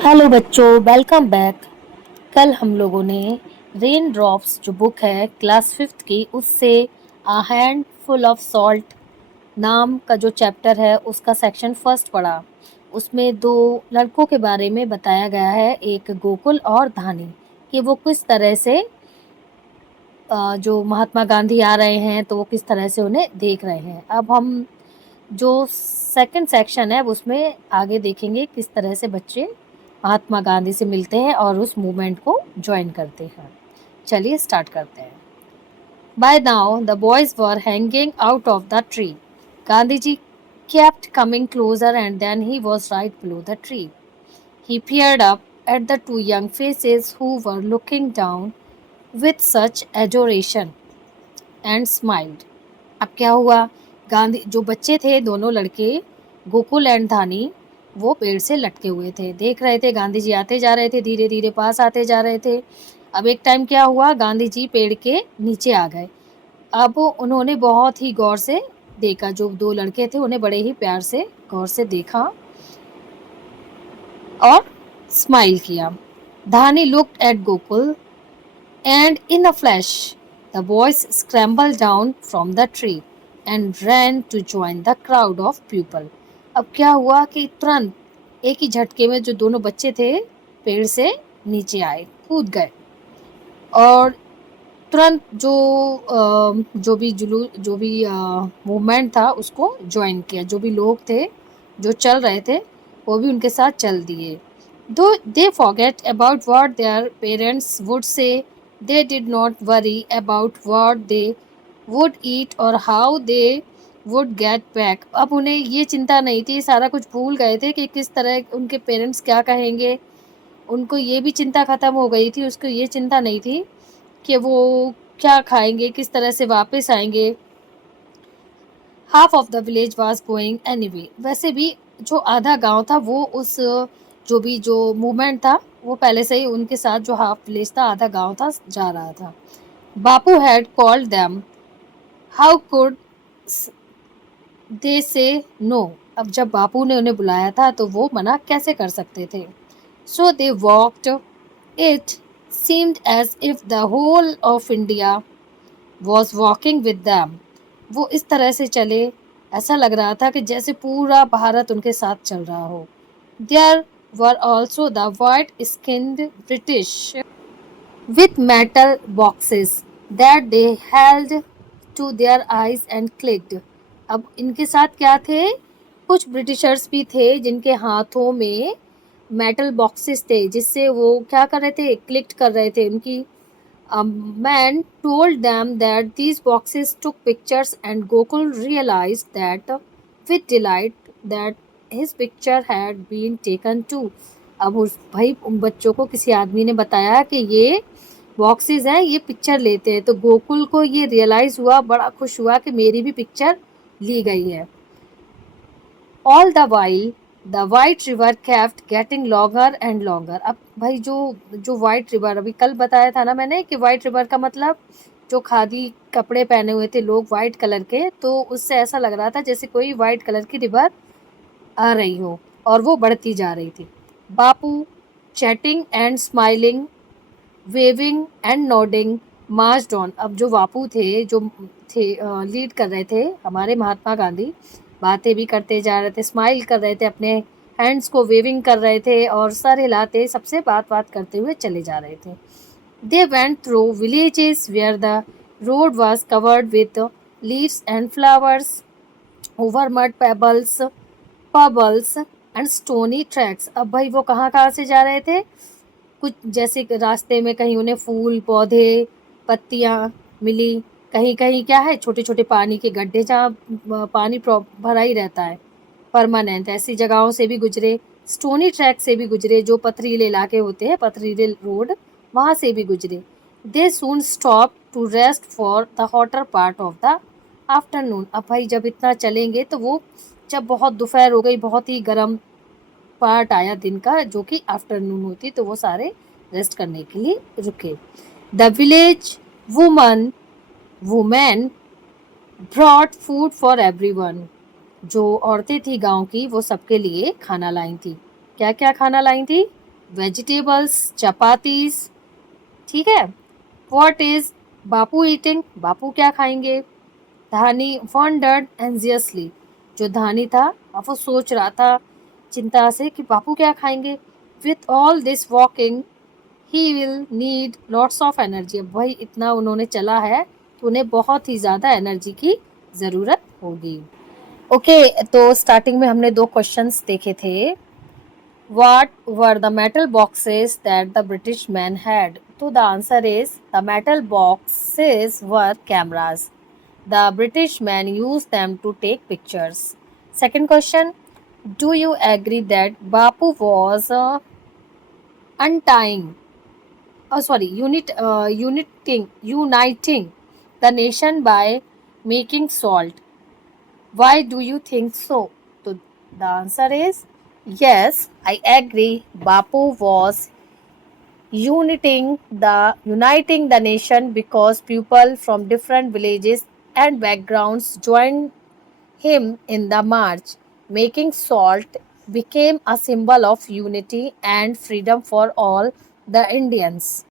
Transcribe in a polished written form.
Hello बच्चों, welcome back. कल हम लोगों ने रेन ड्रॉप्स जो बुक है क्लास 5th की, उससे a hand full of salt नाम का जो चैप्टर है उसका सेक्शन फर्स्ट पढ़ा। उसमें दो लड़कों के बारे में बताया गया है, एक गोकुल और धानी, कि वो किस तरह से जो महात्मा गांधी आ रहे हैं तो वो किस तरह से उन्हें देख रहे हैं। अब हम जो सेकंड सेक्शन है उसमें आगे देखेंगे किस तरह से बच्चे महात्मा गांधी से मिलते हैं और उस मूवमेंट को ज्वाइन करते हैं। चलिए स्टार्ट करते हैं। By now the boys were hanging out of the tree. Gandhiji kept coming closer and then he was right below the tree. He peered up at the two young faces who were looking down with such adoration and smiled. अब क्या हुआ, गांधी जो बच्चे थे, दोनों लड़के Gokul and धानी, वो पेड़ से लटके हुए थे, देख रहे थे गांधी जी आते जा रहे थे, धीरे धीरे पास आते जा रहे थे। अब एक टाइम क्या हुआ, गांधी जी पेड़ के नीचे आ गए। अब उन्होंने बहुत ही गौर से देखा, जो दो लड़के थे उन्हें बड़े ही प्यार से गौर से देखा और स्माइल किया। Dhani looked at Gokul and in a flash the boys scrambled down from the tree and ran to join the crowd of people. अब क्या हुआ कि तुरंत एक ही झटके में जो दोनों बच्चे थे पेड़ से नीचे आए, कूद गए और तुरंत जो भी मूवमेंट था उसको ज्वाइन किया। जो भी लोग थे जो चल रहे थे वो भी उनके साथ चल दिए। Though they forget about what their parents would say, they did not worry about what they would eat or how they would get back. अब उन्हें ये चिंता नहीं थी, सारा कुछ भूल गए थे कि किस तरह उनके पेरेंट्स क्या कहेंगे। उनको ये भी चिंता खत्म हो गई थी, उसको ये चिंता नहीं थी कि वो क्या खाएंगे, किस तरह से वापस आएंगे। Half of the village was going anyway. वैसे भी जो आधा गांव था वो उस जो मूवमेंट था वो पहले से ही उनके साथ, जो हाफ विलेज था, आधा गांव था, जा रहा था। Bapu had called them, how could they say no. अब जब बापू ने उन्हें बुलाया था तो वो मना कैसे कर सकते थे। So they walked, it seemed as if the whole of India was walking with them. वो इस तरह से चले, ऐसा लग रहा था कि जैसे पूरा भारत उनके साथ चल रहा हो। There were also the white-skinned British with metal boxes that they held to their eyes and clicked. अब इनके साथ क्या थे, कुछ ब्रिटिशर्स भी थे जिनके हाथों में मेटल बॉक्सेस थे जिससे वो क्या कर रहे थे, क्लिक कर रहे थे। उनकी A man told them that these boxes took pictures and Gokul realized that with delight that his picture had been taken too. अब उस भाई उन बच्चों को किसी आदमी ने बताया कि ये बॉक्सेस हैं, ये पिक्चर लेते हैं, तो गोकुल को ये रियलाइज हुआ, बड़ा खुश हुआ कि मेरी भी पिक्चर ली गई है। All the while the white river kept getting longer and longer. अब भाई जो white river, अभी कल बताया था ना मैंने कि white river का मतलब जो खादी कपड़े पहने हुए थे लोग white कलर के, तो उससे ऐसा लग रहा था जैसे कोई white कलर की रिवर आ रही हो और वो बढ़ती जा रही थी। बापू chatting and smiling, waving and nodding marched on. अब जो बापू थे, जो थे लीड कर रहे थे हमारे महात्मा गांधी, बातें भी करते जा रहे थे, स्माइल कर रहे थे, अपने हैंड्स को वेविंग कर रहे थे और सर हिलाते सबसे बात करते हुए चले जा रहे थे। They went through villages where the road was covered with leaves and flowers, over mud pebbles and stony tracks. अब भाई वो कहाँ से जा रहे थे, कुछ जैसे रास्ते में कहीं उन्हें फूल पौधे पत्तियाँ मिली, कहीं कहीं क्या है, छोटे छोटे पानी के गड्ढे जहाँ पानी भरा ही रहता है परमानेंट, ऐसी जगहों से भी गुजरे। स्टोनी ट्रैक से भी गुजरे, जो पथरीले इलाके होते हैं, पथरीले रोड, वहाँ से भी गुजरे। They soon stop to rest for the hotter part of the afternoon. अब भाई जब इतना चलेंगे तो वो जब बहुत दोपहर हो गई, बहुत ही गर्म पार्ट आया दिन का, जो कि आफ्टरनून होती, तो वो सारे रेस्ट करने के लिए रुके। The village women brought food for everyone. जो औरतें थी गांव की वो सबके लिए खाना लाई थी। क्या क्या खाना लाई थी, vegetables, chapatis. ठीक है. What is Bapu eating? बापू क्या खाएंगे? धानी wondered anxiously. जो धानी था अब वो सोच रहा था चिंता से कि बापू क्या खाएंगे. With all this walking, he will need lots of energy. अब भाई इतना उन्होंने चला है तो उन्हें बहुत ही ज़्यादा एनर्जी की ज़रूरत होगी. ओके, तो स्टार्टिंग में हमने दो क्वेश्चंस देखे थे. What were the metal boxes that the British men had? So the answer is the metal boxes were cameras. The British men used them to take pictures. Second question, do you agree that Bapu was untying, uniting the nation by making salt? Why do you think so? So the answer is yes, I agree. Bapu was uniting the nation because people from different villages and backgrounds joined him in the march. Making salt became a symbol of unity and freedom for all the Indians.